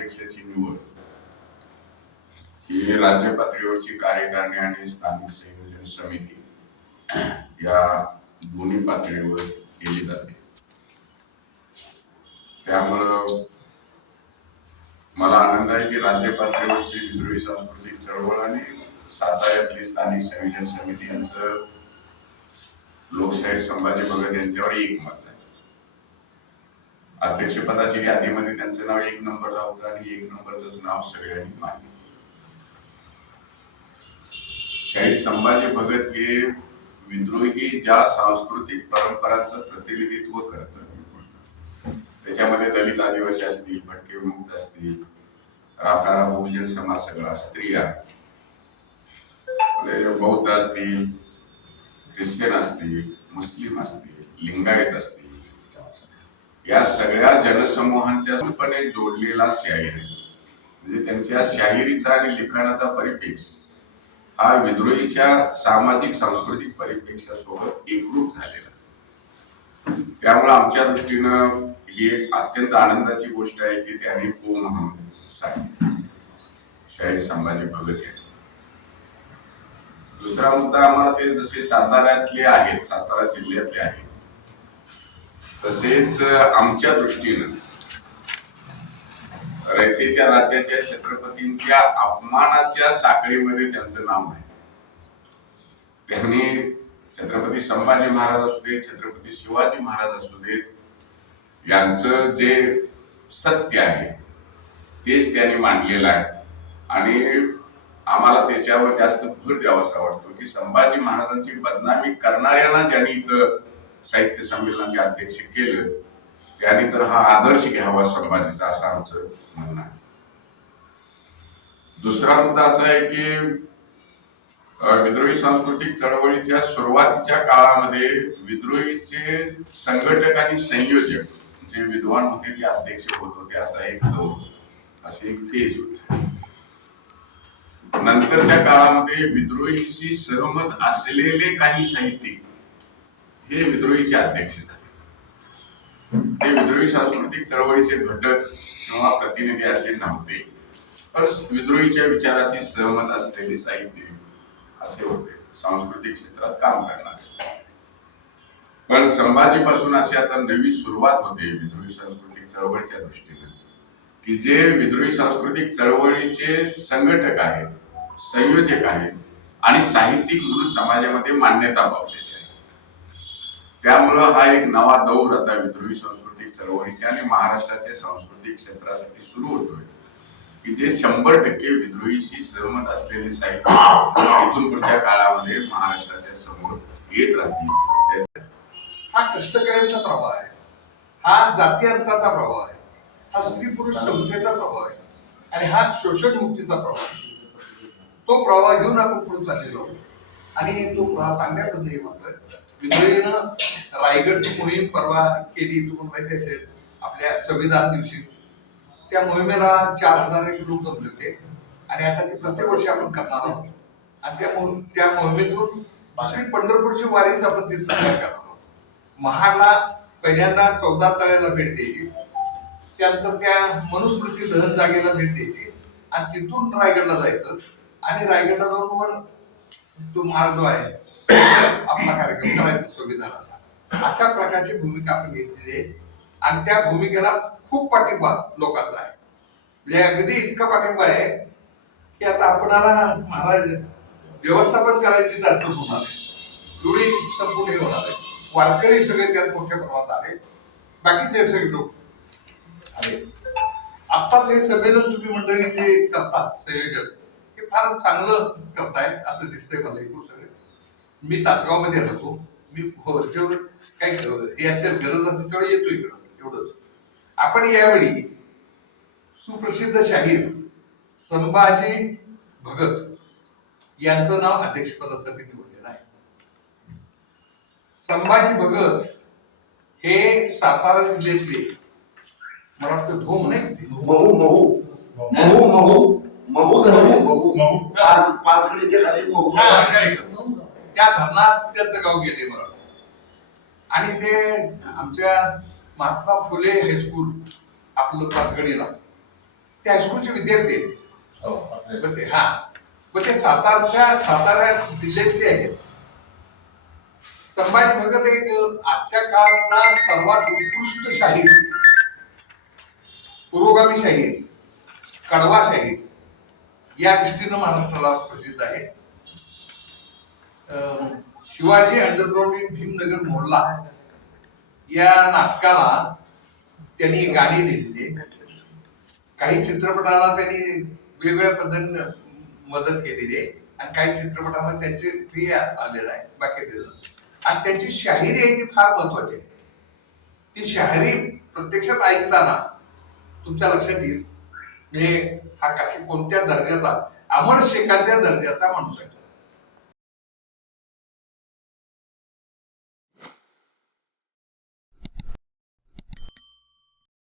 अध्यक्षाची निवड ही राज्य पातळीवरची कार्यकारिणी आणि स्थानिक संयोजन समिती या दोन्ही पातळीवर केली जाते. त्यामुळं मला आनंद आहे की राज्य पातळीवरची विद्रोही सांस्कृतिक चळवळ आणि साताऱ्यातली स्थानिक संयोजन समिती यांचं लोकशाहीर संभाजी भगत यांच्यावर एकमत आहे. अध्यक्षपदाची यादीमध्ये त्यांचं नाव 1 नंबरला होतं आणि 1 नंबरच नाव सगळ्यांनी मानले. शाहीर संभाजी भगत हे विद्रोही ज्या सांस्कृतिक परंपरांचं प्रतिनिधित्व करतात, त्याच्यामध्ये दलित आदिवासी असतील, भटके विमुक्त असतील, राबणारा बहुजन समाज सगळा, स्त्रिया, बौद्ध असतील, ख्रिश्चन असतील, मुस्लिम असतील, लिंगायत असतील, या सगळ्या जनसमूहांच्या रूपाने जोडलेला शाहीर म्हणजे त्यांच्या शाहिरीचा आणि लिखाणाचा परिपेक्ष हा विद्रोहीच्या सामाजिक सांस्कृतिक परिपेक्षासोबत एकरूप झालेला. त्यामुळे आमच्या दृष्टीनं ही एक अत्यंत आनंदाची गोष्ट आहे की त्यांनी हो म्हणून सांगितलं शाहीर संभाजी भगत यांनी. दुसरा मुद्दा आम्हाला ते जसे साताऱ्यातले आहेत, सातारा जिल्ह्यातले आहेत, तसेच आमच्या दृष्टीनं रयतेच्या राज्याच्या छत्रपतींच्या अपमानाच्या साखळीमध्ये त्यांचं नाव आहे. त्यांनी छत्रपती संभाजी महाराज असू देत, छत्रपती शिवाजी महाराज असू देत, यांचं जे सत्य आहे तेच त्यांनी मांडलेलं आहे. आणि आम्हाला त्याच्यावर जास्त भर द्यावासा वाटतो की संभाजी महाराजांची बदनामी करणाऱ्यांना ज्यांनी इथं साहित्य संमेलनाचे अध्यक्ष केलं त्यांनी तर हा आदर्श घ्यावा संभाजीचा, असं आमचं म्हणणं आहे. दुसरा मुद्दा असा आहे की विद्रोही सांस्कृतिक चळवळीच्या सुरुवातीच्या काळामध्ये विद्रोहीचे संघटक आणि संयोजक जे विद्वान होते ते अध्यक्ष होत होते, असा एक दौर, असे एक फेज होता. नंतरच्या काळामध्ये विद्रोहीशी सहमत असलेले काही साहित्यिक हे विद्रोहीचे अध्यक्ष झाले. ते विद्रोही सांस्कृतिक चळवळीचे घटक किंवा प्रतिनिधी असे नव्हते, पण विद्रोहीच्या विचाराशी सहमत असलेले साहित्य असे होते, सांस्कृतिक क्षेत्रात काम करणारे. पण संभाजीपासून अशी आता नवी सुरुवात होते विद्रोही सांस्कृतिक चळवळीच्या दृष्टीने की जे विद्रोही सांस्कृतिक चळवळीचे संघटक आहेत, संयोजक आहेत आणि साहित्यिक म्हणून समाजामध्ये मान्यता पावलेली आहे. त्यामुळं हा एक नवा दौर आता विद्रोही सांस्कृतिक चळवळीच्या आणि महाराष्ट्राच्या सांस्कृतिक क्षेत्रासाठी सुरू होतोय की जे 100% विद्रोहीशी सहमत असलेले साहित्य इथून पुढच्या काळामध्ये महाराष्ट्राच्या समोर येत राहतील. हा कष्टकऱ्यांचा प्रभाव आहे, हा जाती अंताचा प्रभाव आहे, हा स्त्री पुरुष समतेचा प्रभाव आहे आणि हा शोषण मुक्तीचा प्रभाव आहे. तो प्रवाह घेऊन आपण पुढे चाललेलो आणि तो प्रवाह चांगल्या पद्धतीने वाटतोय. विद्रोहीनं रायगडची मोहीम परवा केली, तुम्हाला माहिती असेल, आपल्या संविधान दिवशी. त्या मोहिमेला 4000 लोक जमले होते आणि आता ती प्रत्येक वर्षी आपण करणार आहोत. आणि त्या मोहिमेतून दुसरी पंढरपूरची वारीच आपण तिथं तयार करणार आहोत. महाडला पहिल्यांदा 14 तळ्याला भेट द्यायची, त्यानंतर त्या मनुस्मृती दहन जागेला भेट द्यायची आणि तिथून रायगडला जायचं आणि रायगडला जाऊन वर तो मार्ग जो आहे आपला कार्यक्रम करायचा संविधानाचा. अशा प्रकारची भूमिका आपण घेतलेली आहे आणि त्या भूमिकेला खूप पाठिंबा लोकांचा आहे. म्हणजे अगदी इतका पाठिंबा आहे की आता आपणाला महाराज व्यवस्थापन करायची अडचण होणार आहे, एवढी संपूर्ण होणार आहे. वारकरी सगळे त्यात मोठ्या प्रमाणात आले, बाकीचे सगळे लोक आले. आत्ताच हे संमेलन तुम्ही मंडळी जे करतात संयोजक, हे फार चांगलं करताय असं दिसतंय मला. एकूण सगळे मी तासगाव मध्ये राहतो, मी जेवढं काही हे असेल गरज असते तेवढं येतो इकडं, एवढंच. आपण यावेळी सुप्रसिद्ध शाहीर संभाजी भगत यांचं नाव अध्यक्षपदासाठी निवडलेलं आहे. संभाजी भगत हे सातारा जिल्ह्यातले, मला वाटतं धोम नाही, महू महू महू महू महू महू महू पाच गडीचे खाली महू, त्या धरणात त्यांचं गाव गेले मला. आणि ते आमच्या महात्मा फुले हायस्कूल आपलं पाचगणीला ते हायस्कूलचे विद्यार्थी आहेत. बरं ते हा मग ते सातारा जिल्ह्यातले आहेत. संभाजी भगत एक आजच्या काळातला सर्वात उत्कृष्ट शाहीर, पुरोगामी शाहीर, कडवा शाहीर या दृष्टीनं महाराष्ट्राला प्रसिद्ध आहे. शिवाजी अंडरग्राउंड इन भीमनगर मोहल्ला या नाटकाला त्यांनी गाणी लिहिली. काही चित्रपटाला त्यांनी वेगवेगळ्या पद्धतीने मदत केलेली आहे आणि काही चित्रपटामध्ये त्यांचे प्रिय आलेलं आहे बाकी आणि त्यांची शाहिरी आहे ती फार महत्वाची आहे. ती शाहिरी प्रत्यक्षात ऐकताना तुमच्या लक्षात येईल म्हणजे हा कशा कोणत्या दर्जाचा, अमर शेखाच्या दर्जाचा माणूस आहे.